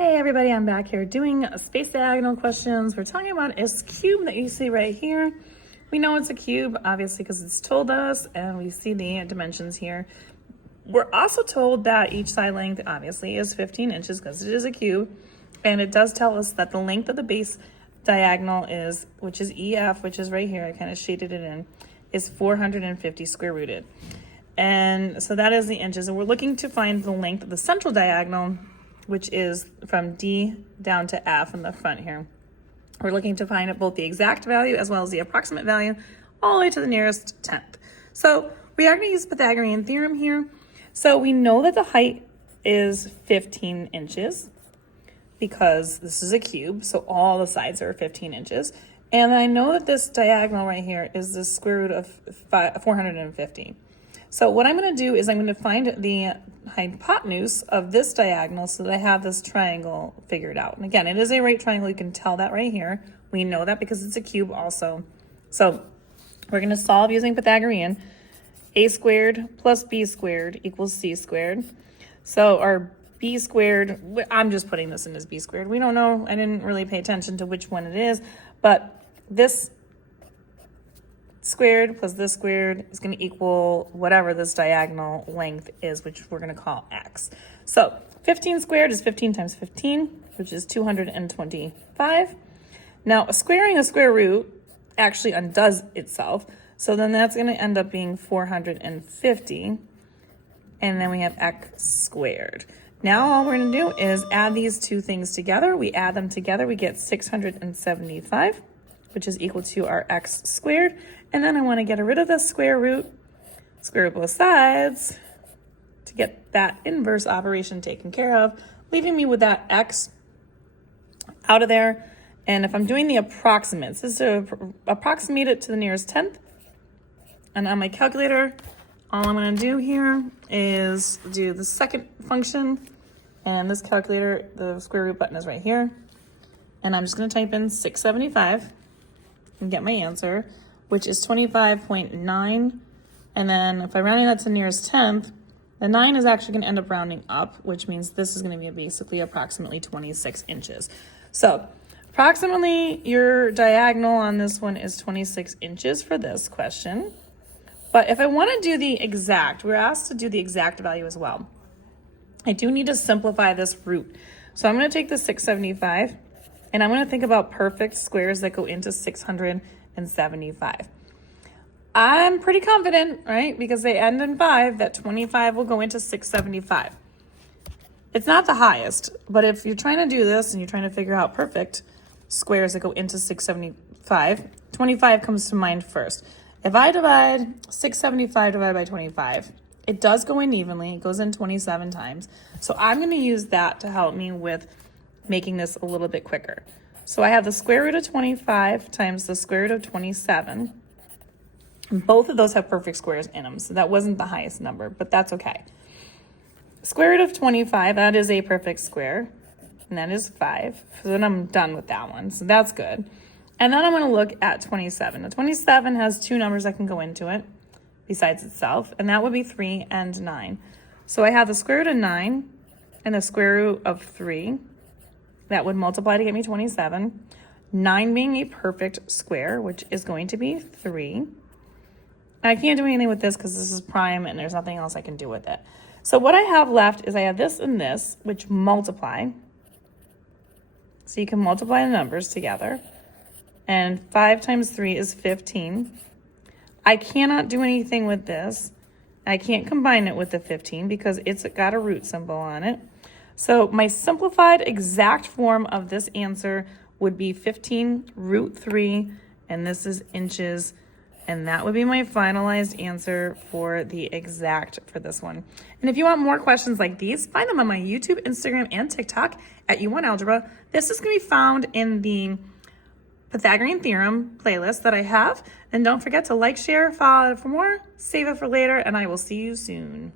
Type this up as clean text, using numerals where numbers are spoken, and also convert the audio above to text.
Hey everybody, I'm back here doing space diagonal questions. We're talking about this cube that you see right here. We know it's a cube, obviously, because it's told us, and we see the dimensions here. We're also told that each side length, obviously, is 15 inches because it is a cube. And it does tell us that the length of the base diagonal is, which is EF, which is right here, I kind of shaded it in, is 450 square rooted. And so that is the inches. And we're looking to find the length of the central diagonal, which is from D down to F in the front here. We're looking to find both the exact value as well as the approximate value, all the way to the nearest tenth. So we are going to use Pythagorean Theorem here. So we know that the height is 15 inches because this is a cube, so all the sides are 15 inches. And I know that this diagonal right here is the square root of 450. So what I'm going to do is I'm going to find the hypotenuse of this diagonal so that I have this triangle figured out. And again, it is a right triangle. You can tell that right here. We know that because it's a cube also. So we're going to solve using Pythagorean. A squared plus B squared equals C squared. So our B squared, I'm just putting this in as B squared. We don't know. I didn't really pay attention to which one it is, but this squared plus this squared is going to equal whatever this diagonal length is, which we're going to call x. So 15 squared is 15 times 15, which is 225. Now, squaring a square root actually undoes itself. So then that's going to end up being 450. And then we have x squared. Now all we're going to do is add these two things together. We add them together. We get 675, which is equal to our x squared. And then I want to get rid of the square root both sides to get that inverse operation taken care of, leaving me with that x out of there. And if I'm doing the approximates, this is to approximate it to the nearest tenth. And on my calculator, all I'm going to do here is do the second function. And this calculator, the square root button is right here. And I'm just going to type in 675 and get my answer, which is 25.9. And then if I round that to the nearest tenth, the 9 is actually going to end up rounding up, which means this is going to be basically approximately 26 inches. So approximately your diagonal on this one is 26 inches for this question. But if I want to do the exact, we're asked to do the exact value as well. I do need to simplify this root. So I'm going to take the 675 and I'm going to think about perfect squares that go into 675. I'm pretty confident, right, because they end in 5, that 25 will go into 675. It's not the highest, but if you're trying to do this and you're trying to figure out perfect squares that go into 675, 25 comes to mind first. If I divide 675 divided by 25, it does go in evenly. It goes in 27 times. So I'm going to use that to help me with making this a little bit quicker. So I have the square root of 25 times the square root of 27. And both of those have perfect squares in them. So that wasn't the highest number, but that's okay. Square root of 25, that is a perfect square. And that is 5. So then I'm done with that one. So that's good. And then I'm going to look at 27. Now 27 has two numbers that can go into it besides itself. And that would be 3 and 9. So I have the square root of 9 and the square root of 3. That would multiply to get me 27. 9 being a perfect square, which is going to be 3. I can't do anything with this because this is prime and there's nothing else I can do with it. So what I have left is I have this and this, which multiply. So you can multiply the numbers together. And 5 times 3 is 15. I cannot do anything with this. I can't combine it with the 15 because it's got a root symbol on it. So my simplified exact form of this answer would be 15 root 3, and this is inches, and that would be my finalized answer for the exact for this one. And if you want more questions like these, find them on my YouTube, Instagram, and TikTok at U1Algebra. This is going to be found in the Pythagorean Theorem playlist that I have. And don't forget to like, share, follow for more, save it for later, and I will see you soon.